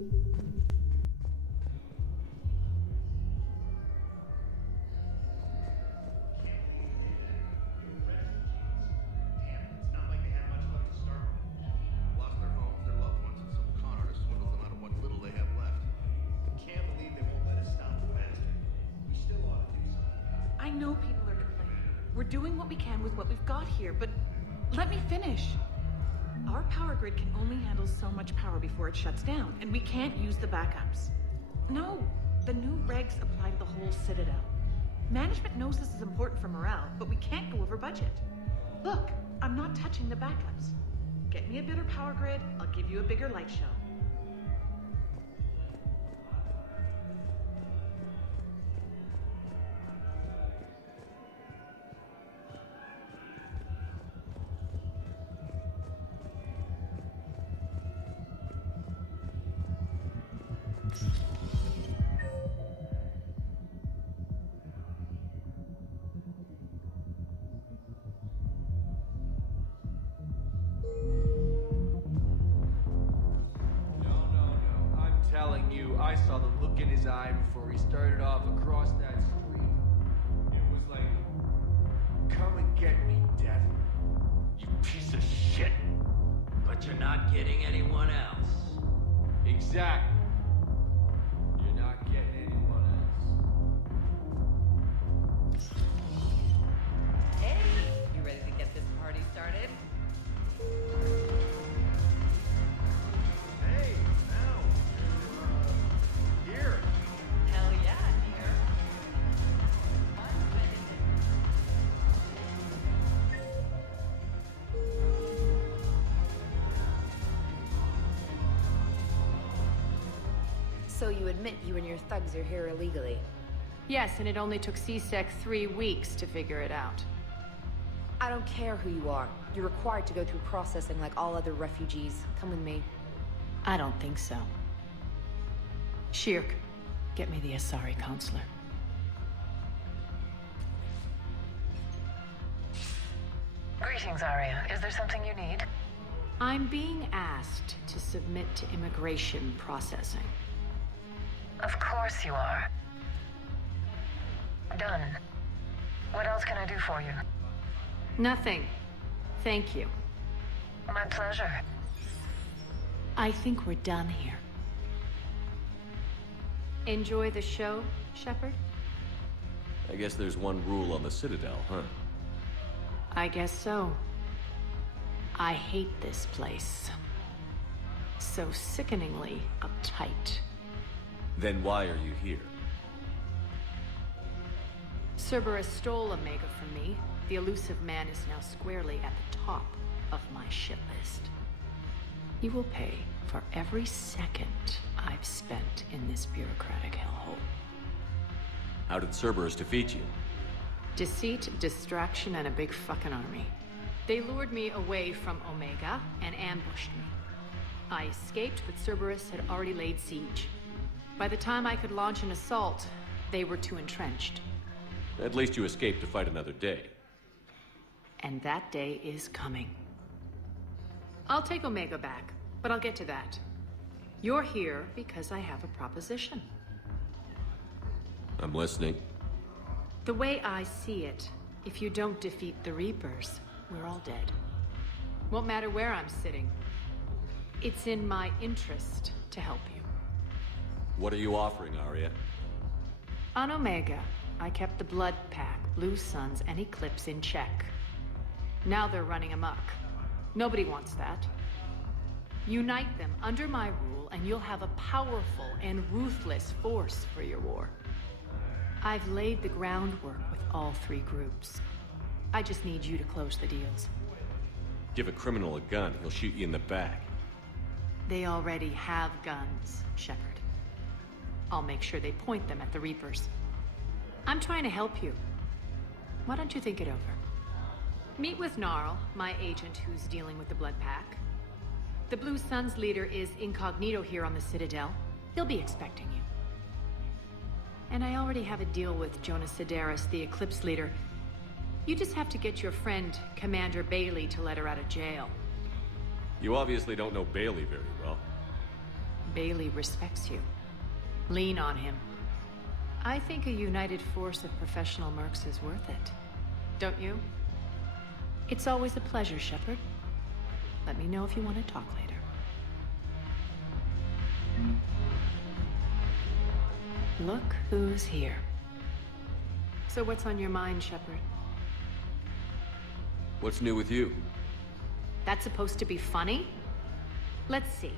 I know people are complaining. We're doing what we can with what we've got here, but let me finish. Our power grid can only handle so much power before it shuts down, and we can't use the backups. No, the new regs apply to the whole Citadel. Management knows this is important for morale, but we can't go over budget. Look, I'm not touching the backups. Get me a better power grid, I'll give you a bigger light show. I saw the look in his eye before he started off across that street. It was like, come and get me, Death. You piece of shit. But you're not getting anyone else. Exactly. You're not getting anyone else. Hey, you ready to get this party started? Hey, now. Here. Hell yeah, here. So you admit you and your thugs are here illegally? Yes, and it only took CSEC 3 weeks to figure it out. I don't care who you are. You're required to go through processing like all other refugees. Come with me. I don't think so. Shirk, get me the Asari counselor. Greetings, Aria. Is there something you need? I'm being asked to submit to immigration processing. Of course you are. Done. What else can I do for you? Nothing. Thank you. My pleasure. I think we're done here. Enjoy the show, Shepard? I guess there's one rule on the Citadel, huh? I guess so. I hate this place. So sickeningly uptight. Then why are you here? Cerberus stole Omega from me. The elusive man is now squarely at the top of my shit list. You will pay for every second I've spent in this bureaucratic hellhole. How did Cerberus defeat you? Deceit, distraction, and a big fucking army. They lured me away from Omega and ambushed me. I escaped, but Cerberus had already laid siege. By the time I could launch an assault, they were too entrenched. At least you escaped to fight another day. And that day is coming. I'll take Omega back, but I'll get to that. You're here because I have a proposition. I'm listening. The way I see it, if you don't defeat the Reapers, we're all dead. Won't matter where I'm sitting. It's in my interest to help you. What are you offering, Aria? On Omega, I kept the Blood Pack, Blue Suns, and Eclipse in check. Now they're running amok. Nobody wants that. Unite them under my rule, and you'll have a powerful and ruthless force for your war. I've laid the groundwork with all 3 groups. I just need you to close the deals. Give a criminal a gun, he'll shoot you in the back. They already have guns, Shepard. I'll make sure they point them at the Reapers. I'm trying to help you. Why don't you think it over? Meet with Gnarl, my agent who's dealing with the Blood Pack. The Blue Suns leader is incognito here on the Citadel. He'll be expecting you. And I already have a deal with Jonas Sedaris, the Eclipse leader. You just have to get your friend, Commander Bailey, to let her out of jail. You obviously don't know Bailey very well. Bailey respects you. Lean on him. I think a united force of professional mercs is worth it. Don't you? It's always a pleasure, Shepard. Let me know if you want to talk later. Look who's here. So what's on your mind, Shepard? What's new with you? That's supposed to be funny? Let's see.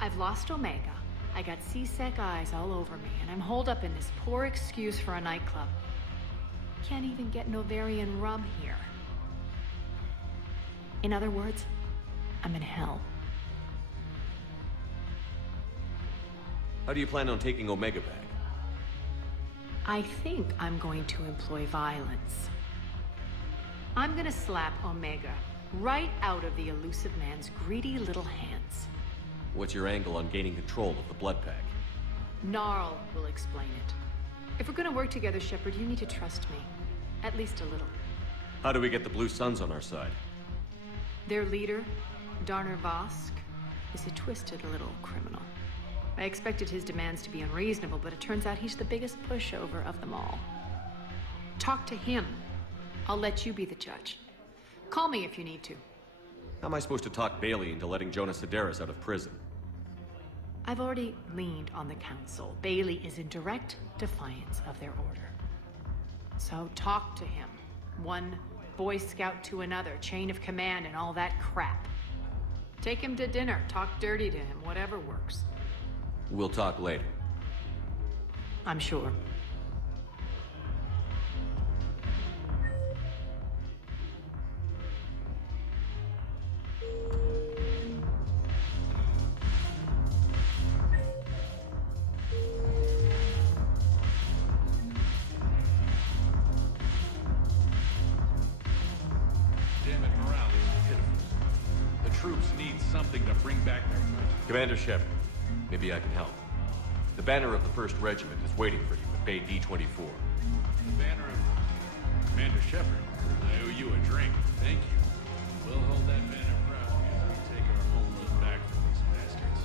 I've lost Omega. I got C-Sec eyes all over me, and I'm holed up in this poor excuse for a nightclub. Can't even get an Ovarian rub here. In other words, I'm in hell. How do you plan on taking Omega back? I think I'm going to employ violence. I'm gonna slap Omega right out of the elusive man's greedy little hands. What's your angle on gaining control of the blood pack? Gnarl will explain it. If we're gonna work together, Shepard, you need to trust me. At least a little. How do we get the Blue Suns on our side? Their leader, Darner Vosk, is a twisted little criminal. I expected his demands to be unreasonable, but it turns out he's the biggest pushover of them all. Talk to him. I'll let you be the judge. Call me if you need to. How am I supposed to talk Bailey into letting Jonas Sedaris out of prison? I've already leaned on the council. Bailey is in direct defiance of their order. So talk to him. One Boy Scout to another, chain of command and all that crap. Take him to dinner, talk dirty to him, whatever works. We'll talk later. I'm sure. Damn it, morale is pitiful. The troops need something to bring back their fight. Commander Shepard, maybe I can help. The banner of the 1st Regiment is waiting for you at Bay D-24. The banner of Commander Shepard. I owe you a drink. Thank you. We'll hold that banner proudly as we take our homeland back from these bastards.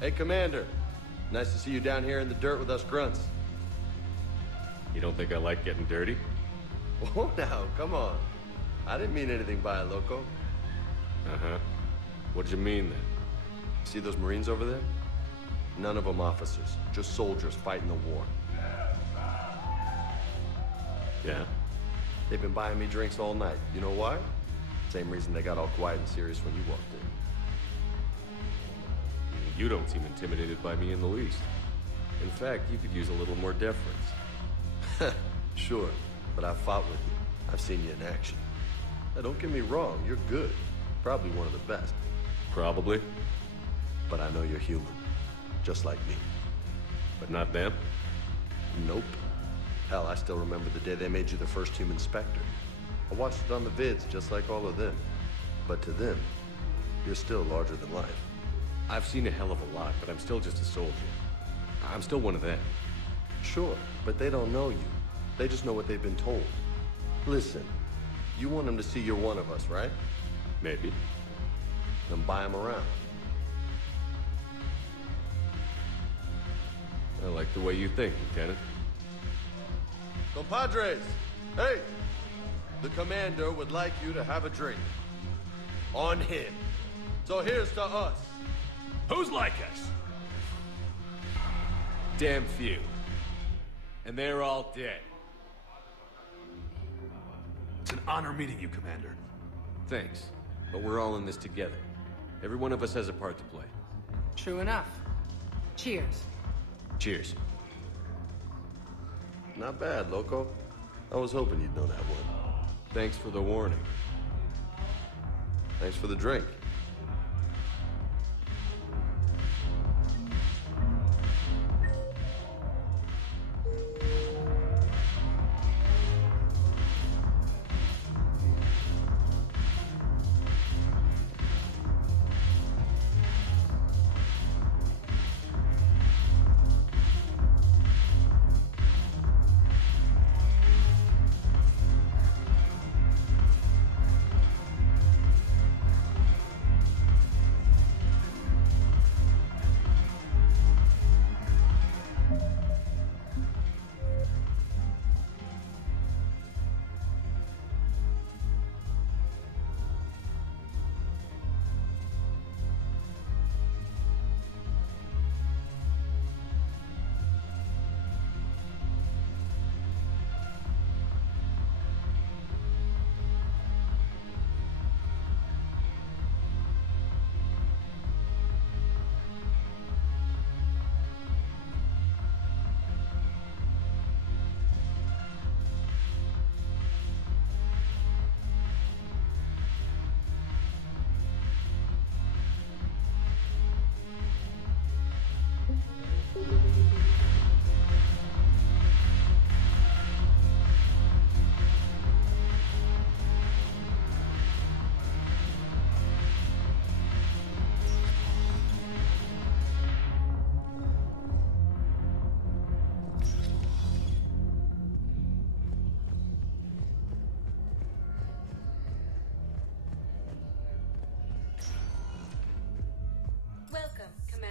Hey, Commander. Nice to see you down here in the dirt with us grunts. You don't think I like getting dirty? Oh, now, come on. I didn't mean anything by it, Loco. Uh-huh. What'd you mean, then? See those Marines over there? None of them officers, just soldiers fighting the war. Yeah? They've been buying me drinks all night. You know why? Same reason they got all quiet and serious when you walked in. You don't seem intimidated by me in the least. In fact, you could use a little more deference. Sure, but I've fought with you. I've seen you in action. Now, don't get me wrong, you're good. Probably one of the best. Probably. But I know you're human. Just like me. But not them? Nope. Hell, I still remember the day they made you the first human Spectre. I watched it on the vids, just like all of them. But to them, you're still larger than life. I've seen a hell of a lot, but I'm still just a soldier. I'm still one of them. Sure, but they don't know you. They just know what they've been told. Listen, you want them to see you're one of us, right? Maybe. Then buy them around. I like the way you think, Lieutenant. Compadres, hey! The commander would like you to have a drink. On him. So here's to us. Who's like us? Damn few. And they're all dead. It's an honor meeting you, Commander. Thanks. But we're all in this together. Every one of us has a part to play. True enough. Cheers. Cheers. Not bad, Loco. I was hoping you'd know that one. Thanks for the warning. Thanks for the drink.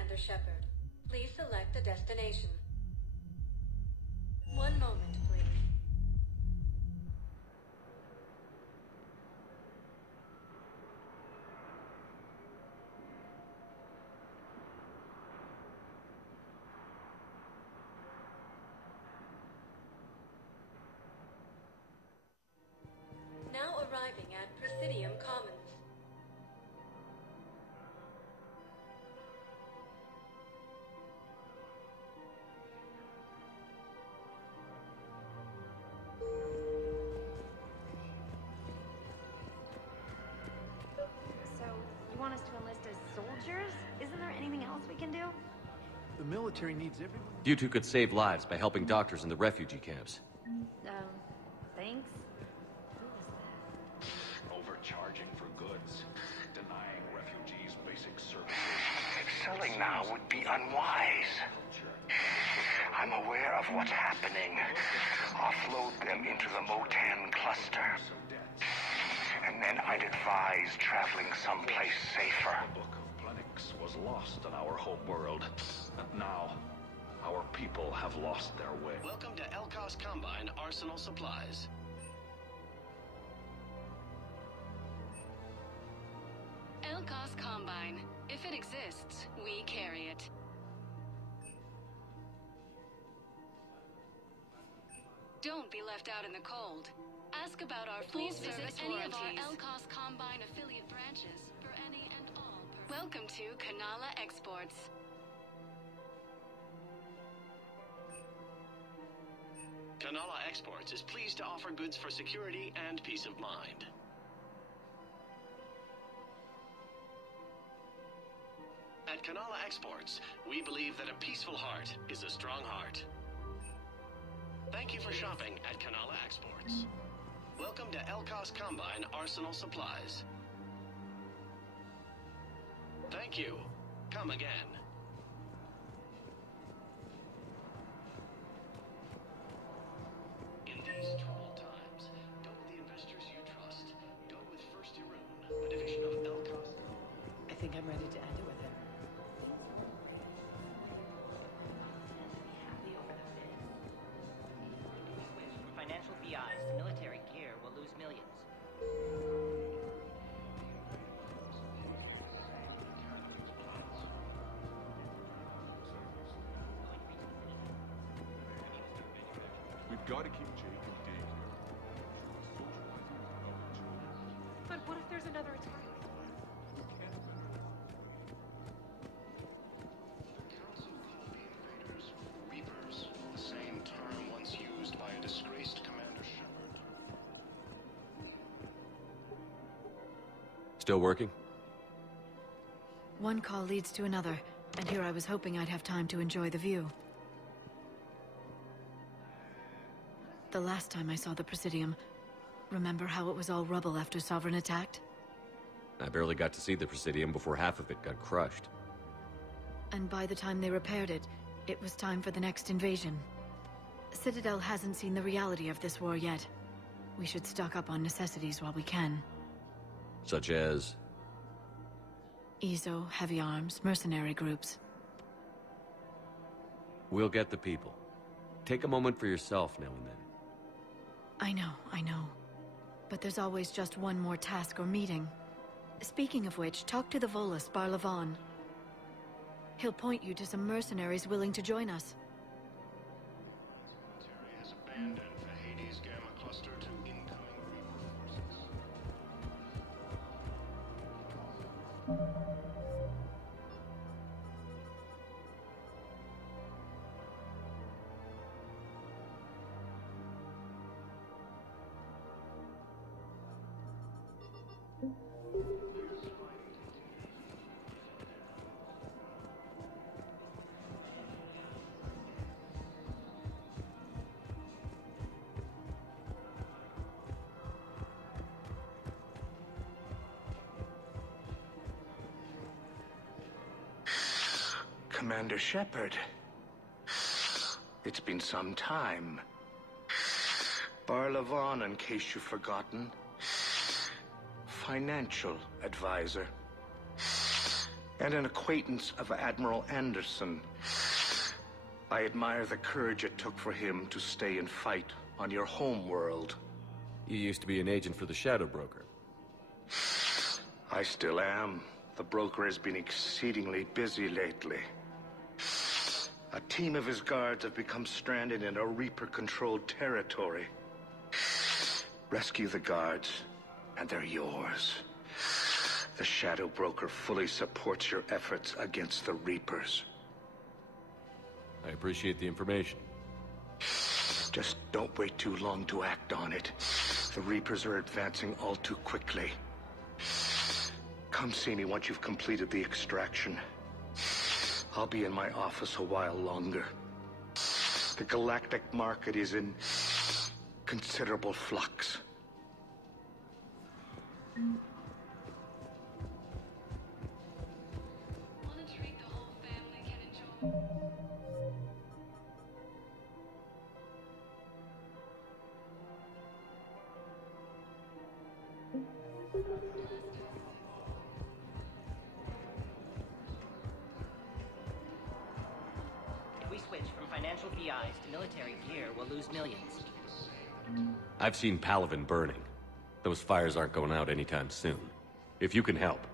Commander Shepard. Please select a destination. 1 moment, please. Now arriving at Presidium Commons. So, you want us to enlist as soldiers? Isn't there anything else we can do? The military needs everyone. You two could save lives by helping doctors in the refugee camps. Thanks. Overcharging for goods, denying refugees basic services. Selling now would be unwise. I'm aware of what's happening. Offload them into the Motan cluster. And then I'd advise traveling someplace safer. The Book of Plenix was lost in our home world. And now, our people have lost their way. Welcome to Elkos Combine Arsenal Supplies. Elkos Combine. If it exists, we carry it. Don't be left out in the cold. Ask about our Please visit any of our Elkos Combine affiliate branches for any and all purposes. Welcome to Kanala Exports. Kanala Exports is pleased to offer goods for security and peace of mind. At Kanala Exports, we believe that a peaceful heart is a strong heart. Thank you for shopping at Kanala Exports. Welcome to Elkos Combine Arsenal Supplies. Thank you. Come again. In these troubled times, go with the investors you trust. Go with First Irun, a division of Elkos. I think I'm ready to end it with him. Financial BIs to military gear will lose millions. We've got to keep Jake in daycare. But what if there's another attack? Reapers, the same term once used by a disgraced Commander Shepard. Still working? One call leads to another, and here I was hoping I'd have time to enjoy the view. The last time I saw the Presidium, remember how it was all rubble after Sovereign attacked? I barely got to see the Presidium before half of it got crushed. And by the time they repaired it, it was time for the next invasion. Citadel hasn't seen the reality of this war yet. We should stock up on necessities while we can. Such as? EZO, heavy arms, mercenary groups. We'll get the people. Take a moment for yourself now and then. I know. But there's always just one more task or meeting. Speaking of which, talk to the Volus, Barlavon. He'll point you to some mercenaries willing to join us. Military has abandoned the Hades Gamma Cluster to incoming Reaper forces. Commander Shepard. It's been some time. Barlavon, in case you've forgotten. Financial advisor. and an acquaintance of Admiral Anderson. I admire the courage it took for him to stay and fight on your home world. You used to be an agent for the Shadow Broker. I still am. The broker has been exceedingly busy lately. A team of his guards have become stranded in a Reaper-controlled territory. Rescue the guards, and they're yours. The Shadow Broker fully supports your efforts against the Reapers. I appreciate the information. Just don't wait too long to act on it. The Reapers are advancing all too quickly. Come see me once you've completed the extraction. I'll be in my office a while longer. The galactic market is in considerable flux. If we switch from financial VIs to military gear, we'll lose millions. I've seen Palaven burning. Those fires aren't going out anytime soon. If you can help.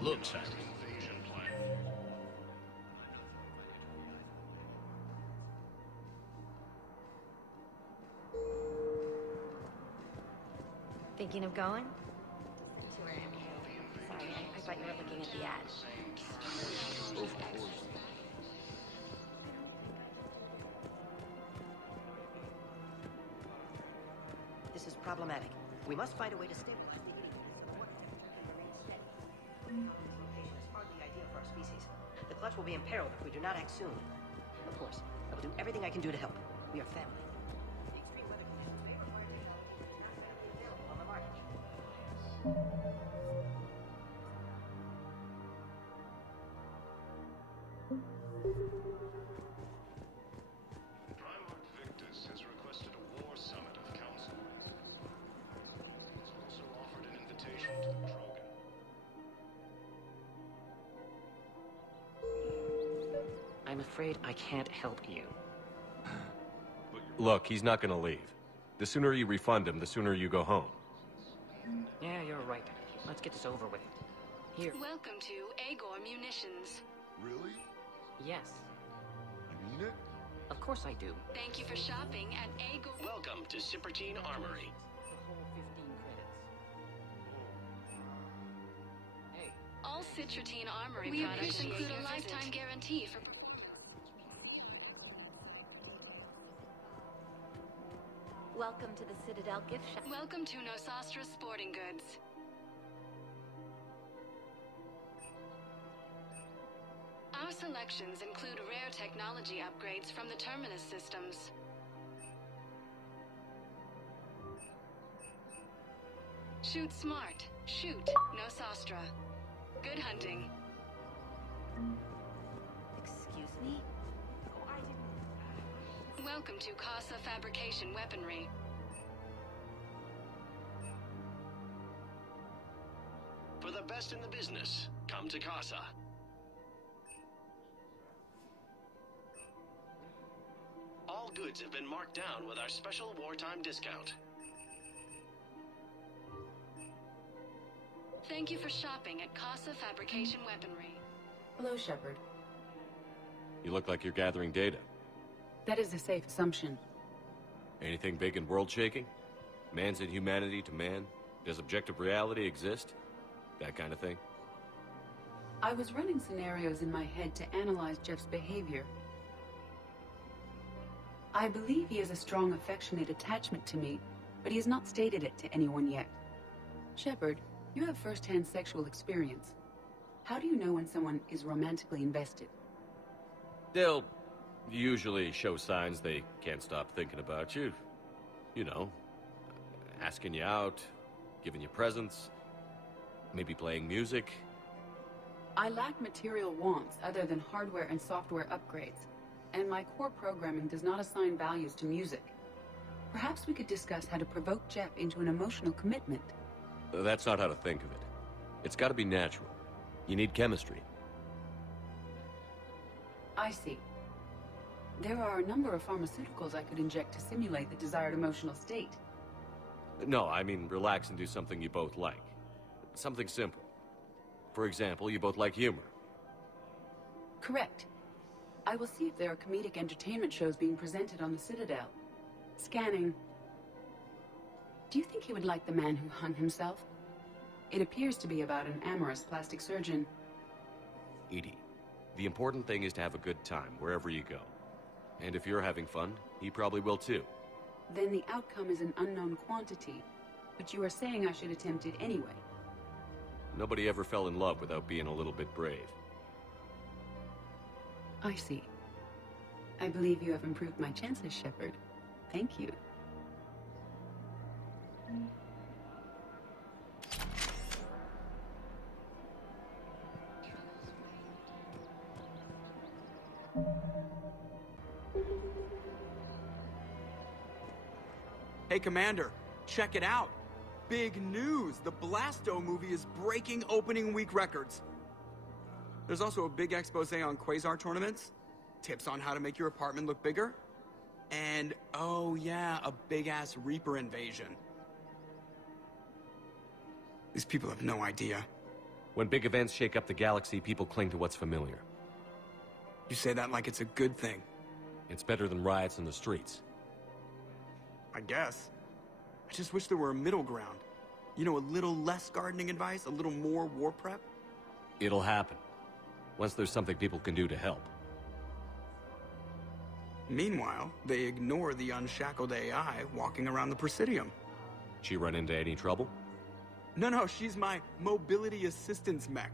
Looks like an invasion plan. Thinking of going? Sorry, I thought you were looking at the ad. Of course. This is problematic. We must find a way to stabilize the heating so the water temperature can remain steady. This location is hardly ideal for our species. The clutch will be imperiled if we do not act soon. Of course, I will do everything I can do to help. We are family. The extreme weather conditions may require technology that is not readily available on the market. Primarch Victus has requested a war summit of council. He's also offered an invitation to the Krogan. I'm afraid I can't help you. Look, he's not gonna leave. The sooner you refund him, the sooner you go home. Yeah, you're right. Let's get this over with. Here. Welcome to Agor Munitions. Really? Yes. You mean it? Of course I do. Thank you for shopping at Agor. Welcome to Cipertine Armory. The whole 15 credits. Hey. All Citrotine Armory products include a lifetime guarantee for... Welcome to the Citadel gift shop. Welcome to Nosastra Sporting Goods. Our selections include rare technology upgrades from the Terminus systems. Shoot smart. Shoot Nosastra. Good hunting. Excuse me? Oh, I didn't... Welcome to Casa Fabrication Weaponry. For the best in the business, come to Casa. All goods have been marked down with our special wartime discount. Thank you for shopping at Casa Fabrication Weaponry. Hello, Shepard. You look like you're gathering data. That is a safe assumption. Anything big and world-shaking? Man's inhumanity to man? Does objective reality exist? That kind of thing? I was running scenarios in my head to analyze Jeff's behavior. I believe he has a strong affectionate attachment to me, but he has not stated it to anyone yet. Shepard, you have first-hand sexual experience. How do you know when someone is romantically invested? They'll usually show signs they can't stop thinking about you. You know, asking you out, giving you presents, maybe playing music. I lack material wants other than hardware and software upgrades, and my core programming does not assign values to music. Perhaps we could discuss how to provoke Jeff into an emotional commitment. That's not how to think of it. It's got to be natural. You need chemistry. I see. There are a number of pharmaceuticals I could inject to simulate the desired emotional state. No, I mean relax and do something you both like. Something simple. For example, you both like humor. Correct. I will see if there are comedic entertainment shows being presented on the Citadel. Scanning. Do you think he would like The Man Who Hung Himself? It appears to be about an amorous plastic surgeon. Edie, the important thing is to have a good time wherever you go. And if you're having fun, he probably will too. Then the outcome is an unknown quantity, but you are saying I should attempt it anyway. Nobody ever fell in love without being a little bit brave. I see. I believe you have improved my chances, Shepard. Thank you. Hey, Commander, check it out. Big news! The Blasto movie is breaking opening week records. There's also a big expose on Quasar tournaments, tips on how to make your apartment look bigger, and, oh yeah, a big-ass Reaper invasion. These people have no idea. When big events shake up the galaxy, people cling to what's familiar. You say that like it's a good thing. It's better than riots in the streets. I guess. I just wish there were a middle ground. You know, a little less gardening advice, a little more war prep. It'll happen. Once there's something people can do to help. Meanwhile, they ignore the unshackled AI walking around the Presidium. She run into any trouble? No, she's my mobility assistance mech.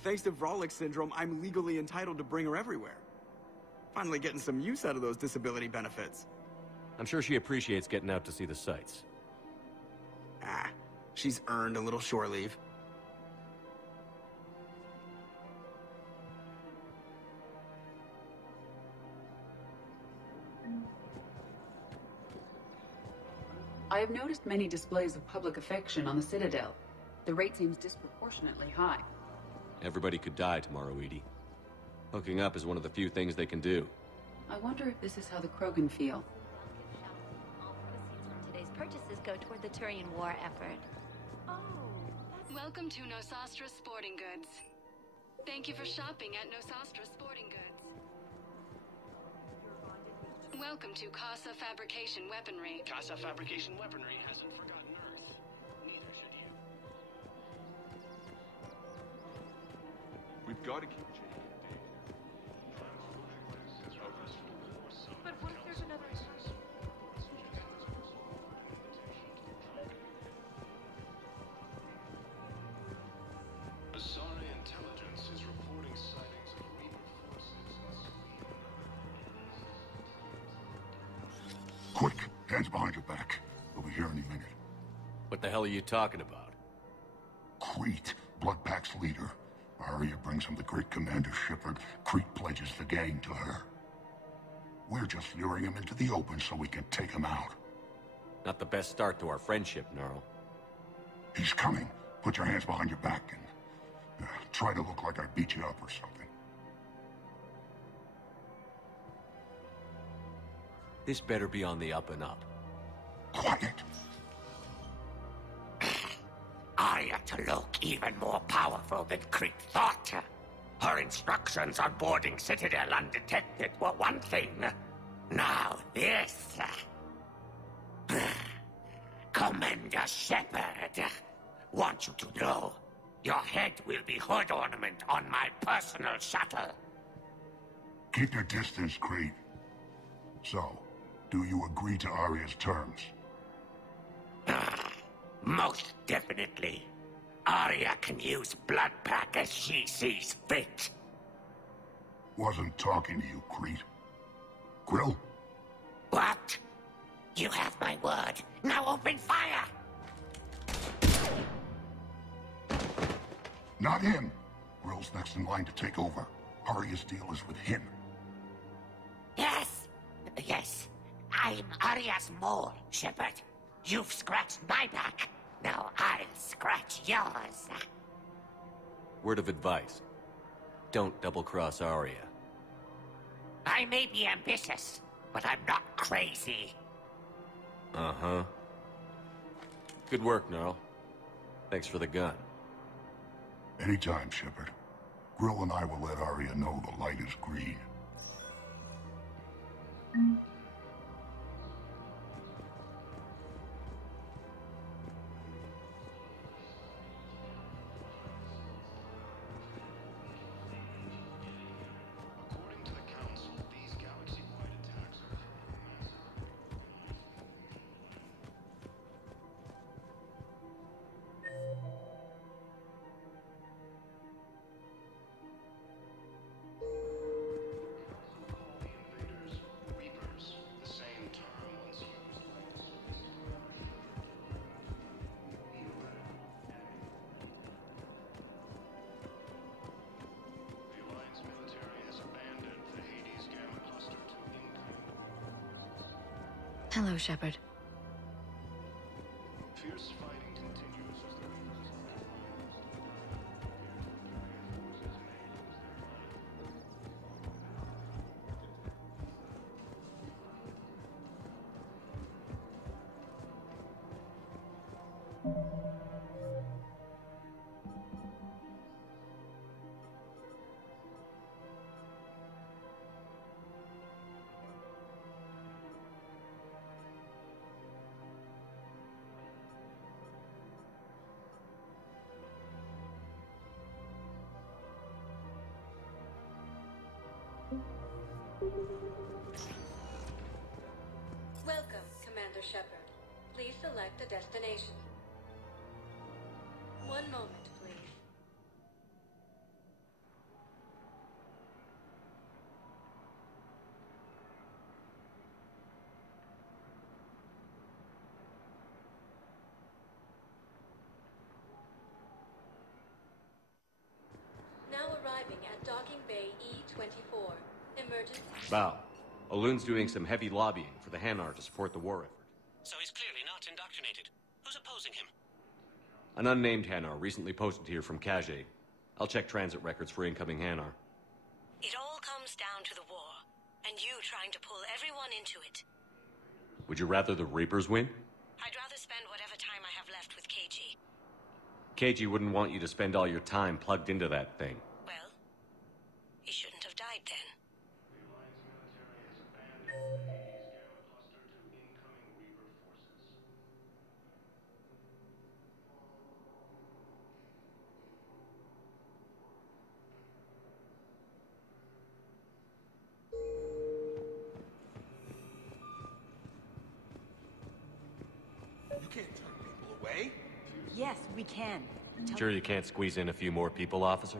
Thanks to Vrolic syndrome, I'm legally entitled to bring her everywhere. Finally getting some use out of those disability benefits. I'm sure she appreciates getting out to see the sights. Ah, she's earned a little shore leave. I have noticed many displays of public affection on the Citadel. The rate seems disproportionately high. Everybody could die tomorrow, Edie. Hooking up is one of the few things they can do. I wonder if this is how the Krogan feel. All proceeds from today's purchases go toward the Turian war effort. Welcome to Nosastra Sporting Goods. Thank you for shopping at Nosastra Sporting Goods. Welcome to Casa Fabrication Weaponry. Casa Fabrication Weaponry hasn't forgotten Earth. Neither should you. We've got to keep changing data. But what if there's another time? Asari intelligence is reporting sightings of Reaper forces in Quick, hands behind your back. We'll be here any minute. What the hell are you talking about? Crete, Bloodpack's leader. Aria brings him the great Commander Shepard. Crete pledges the gang to her. We're just luring him into the open so we can take him out. Not the best start to our friendship, Gnarl. He's coming. Put your hands behind your back and try to look like I beat you up or something. This better be on the up and up. Quiet. Arya to look even more powerful than Crete thought. Her instructions on boarding Citadel undetected were one thing. Now this. Commander Shepard, want you to know, your head will be hood ornament on my personal shuttle. Keep your distance, Crete. So, do you agree to Arya's terms? Most definitely. Arya can use Bloodpack as she sees fit. Wasn't talking to you, Crete. Grill? What? You have my word. Now open fire! Not him. Grill's next in line to take over. Arya's deal is with him. Yes. I'm Arya's mole, Shepard. You've scratched my back. Now I'll scratch yours. word of advice. Don't double-cross Aria. I may be ambitious, but I'm not crazy. Uh-huh. Good work, Gnarl. Thanks for the gun. Anytime, Shepard. Grill and I will let Arya know the light is green. Hello, Shepard. Fierce fighting continues as the Reapers Welcome, Commander Shepard. Please select a destination. One moment, please. Now arriving at Docking Bay E-24. Emergency. Bow. Olun's doing some heavy lobbying for the Hanar to support the war effort. So he's clearly not indoctrinated. Who's opposing him? An unnamed Hanar recently posted here from Kage. I'll check transit records for incoming Hanar. It all comes down to the war, and you trying to pull everyone into it. Would you rather the Reapers win? I'd rather spend whatever time I have left with KG. KG wouldn't want you to spend all your time plugged into that thing. Well, he shouldn't have died then. You can't turn people away. Yes, we can. Sure you can't squeeze in a few more people, officer?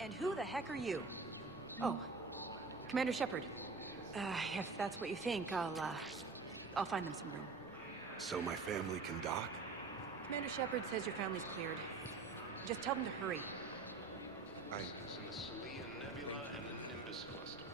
And who the heck are you? Oh, Commander Shepard. If that's what you think, I'll find them some room. So my family can dock? Commander Shepard says your family's cleared. Just tell them to hurry. In the Salian Nebula and the Nimbus cluster.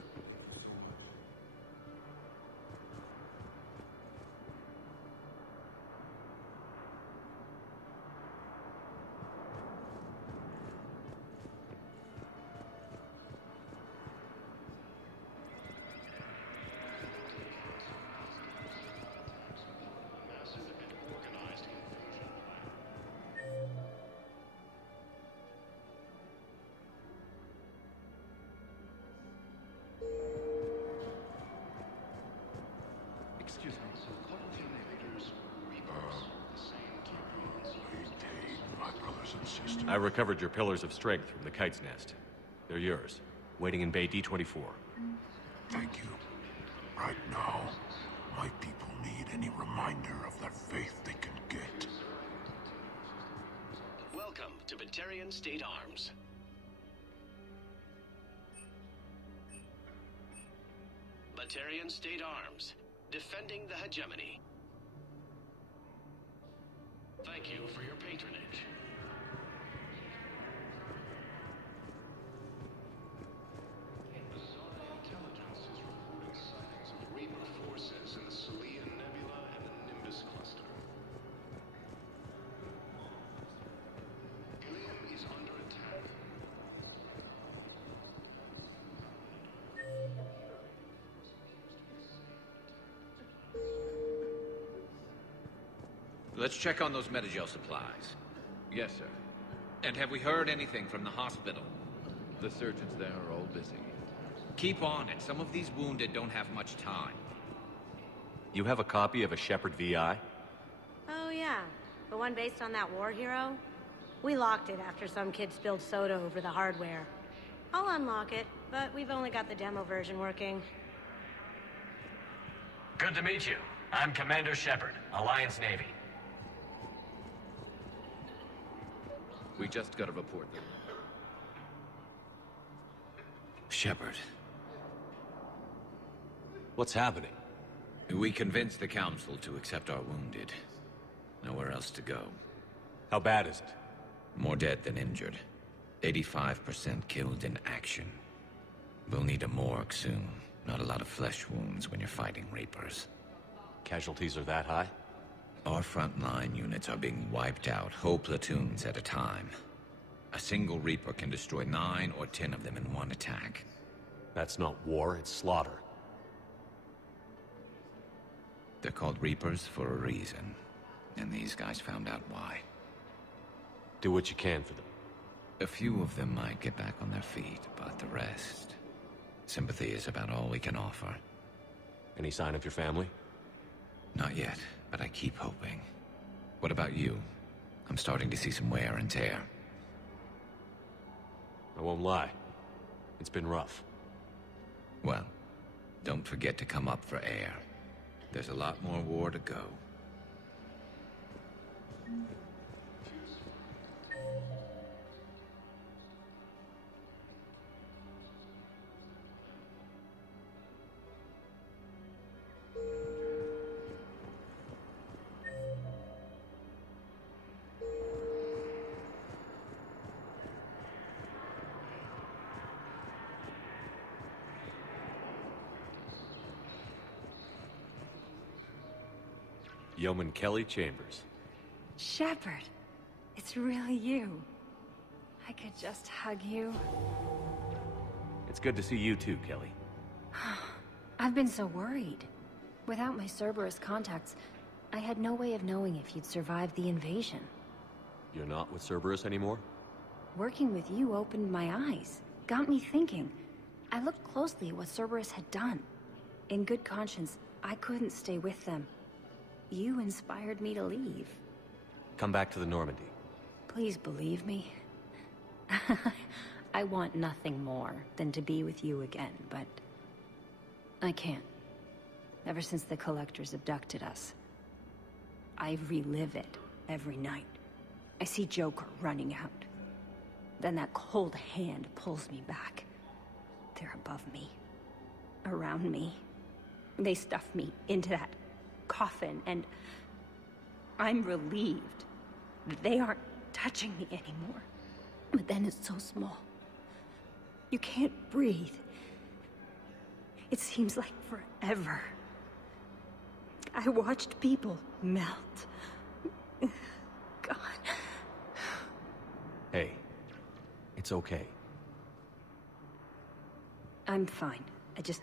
Excuse me. My brothers and sisters. I recovered your pillars of strength from the Kite's Nest. They're yours, waiting in Bay D-24. Thank you. Right now, my people need any reminder of the faith they can get. Welcome to Batarian State Arms. Batarian State Arms, defending the hegemony. Thank you for your patronage. Intelligence is reporting sightings of Reaper forces in the Salian Nebula and the Nimbus cluster. Ilium is under attack. Let's check on those Metagel supplies. Yes, sir. And have we heard anything from the hospital? The surgeons there are all busy. Keep on it. Some of these wounded don't have much time. You have a copy of a Shepherd VI? Oh, yeah. The one based on that war hero? We locked it after some kid spilled soda over the hardware. I'll unlock it, but we've only got the demo version working. Good to meet you. I'm Commander Shepard, Alliance Navy. We just got a report there. Shepard. What's happening? We convinced the Council to accept our wounded. Nowhere else to go. How bad is it? More dead than injured. 85% killed in action. We'll need a morgue soon. Not a lot of flesh wounds when you're fighting Reapers. Casualties are that high? Our frontline units are being wiped out, whole platoons at a time. A single Reaper can destroy 9 or 10 of them in one attack. That's not war, it's slaughter. They're called Reapers for a reason. And these guys found out why. Do what you can for them. A few of them might get back on their feet, but the rest... Sympathy is about all we can offer. Any sign of your family? Not yet, but I keep hoping. What about you? I'm starting to see some wear and tear. I won't lie. It's been rough. Well, don't forget to come up for air. There's a lot more war to go. Yeoman Kelly Chambers. Shepard, it's really you. I could just hug you. It's good to see you too, Kelly. I've been so worried. Without my Cerberus contacts, I had no way of knowing if you'd survived the invasion. You're not with Cerberus anymore? Working with you opened my eyes, got me thinking. I looked closely at what Cerberus had done. In good conscience, I couldn't stay with them. You inspired me to leave. Come back to the Normandy. Please believe me. I want nothing more than to be with you again, but I can't. Ever since the Collectors abducted us, I relive it every night. I see Joker running out. Then that cold hand pulls me back. They're above me, around me. They stuff me into that coffin, and I'm relieved that they aren't touching me anymore. But then it's so small. You can't breathe. It seems like forever. I watched people melt. God. Hey, it's okay. I'm fine. I just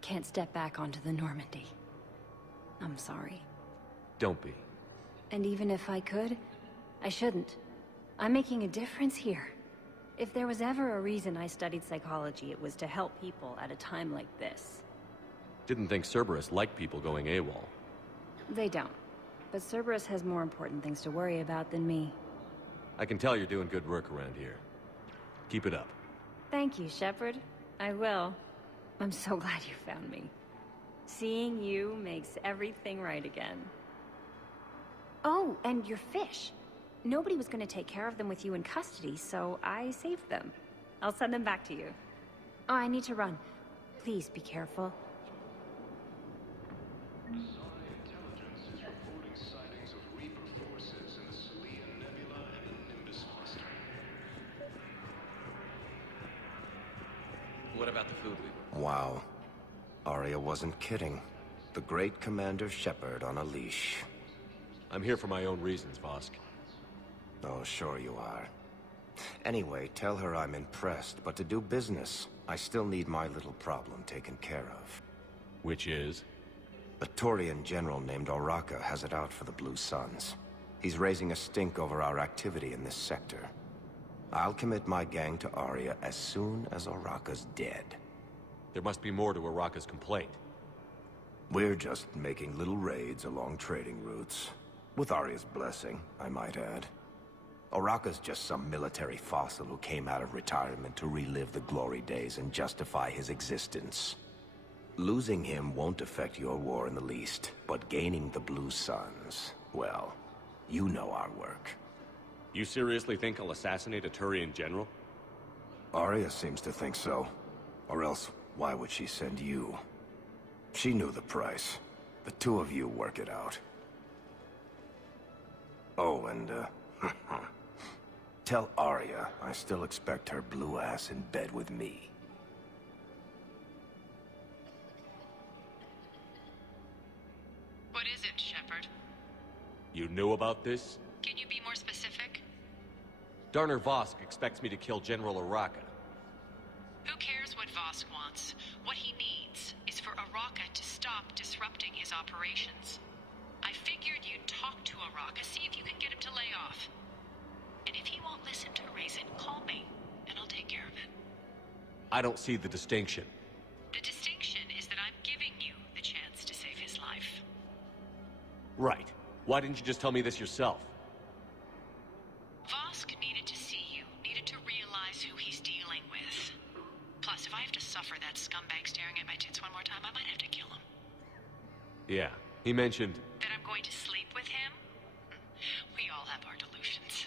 can't step back onto the Normandy. I'm sorry. Don't be. And even if I could, I shouldn't. I'm making a difference here. If there was ever a reason I studied psychology, it was to help people at a time like this. Didn't think Cerberus liked people going AWOL. They don't. But Cerberus has more important things to worry about than me. I can tell you're doing good work around here. Keep it up. Thank you, Shepard. I will. I'm so glad you found me. Seeing you makes everything right again. Oh, and your fish. Nobody was going to take care of them with you in custody, so I saved them. I'll send them back to you. Oh, I need to run. Please be careful. What about the food we were... Wow. Aria wasn't kidding. The great Commander Shepard on a leash. I'm here for my own reasons, Vosk. Oh, sure you are. Anyway, tell her I'm impressed, but to do business, I still need my little problem taken care of. Which is? A Turian general named Oraka has it out for the Blue Suns. He's raising a stink over our activity in this sector. I'll commit my gang to Aria as soon as Oraka's dead. There must be more to Oraka's complaint. We're just making little raids along trading routes. With Aria's blessing, I might add. Oraka's just some military fossil who came out of retirement to relive the glory days and justify his existence. Losing him won't affect your war in the least, but gaining the Blue Suns, well, you know our work. You seriously think I'll assassinate a Turian general? Aria seems to think so. Or else, why would she send you? She knew the price. The two of you work it out. Oh, and, tell Aria I still expect her blue ass in bed with me. What is it, Shepard? You knew about this? Can you be more specific? Darner Vosk expects me to kill General Oraka. Who cares what Vosk wants? What he needs is for Oraka to stop disrupting his operations. I figured you'd talk to Oraka, see if you can get him to lay off. And if he won't listen to reason, call me, and I'll take care of it. I don't see the distinction. The distinction is that I'm giving you the chance to save his life. Right. Why didn't you just tell me this yourself? Vosk needed to see you, needed to realize who he's dealing with. Plus, if I have to suffer that scumbag staring at my tits one more time, I might have to kill him. Yeah, he mentioned... That I'm going to sleep with him? We all have our delusions.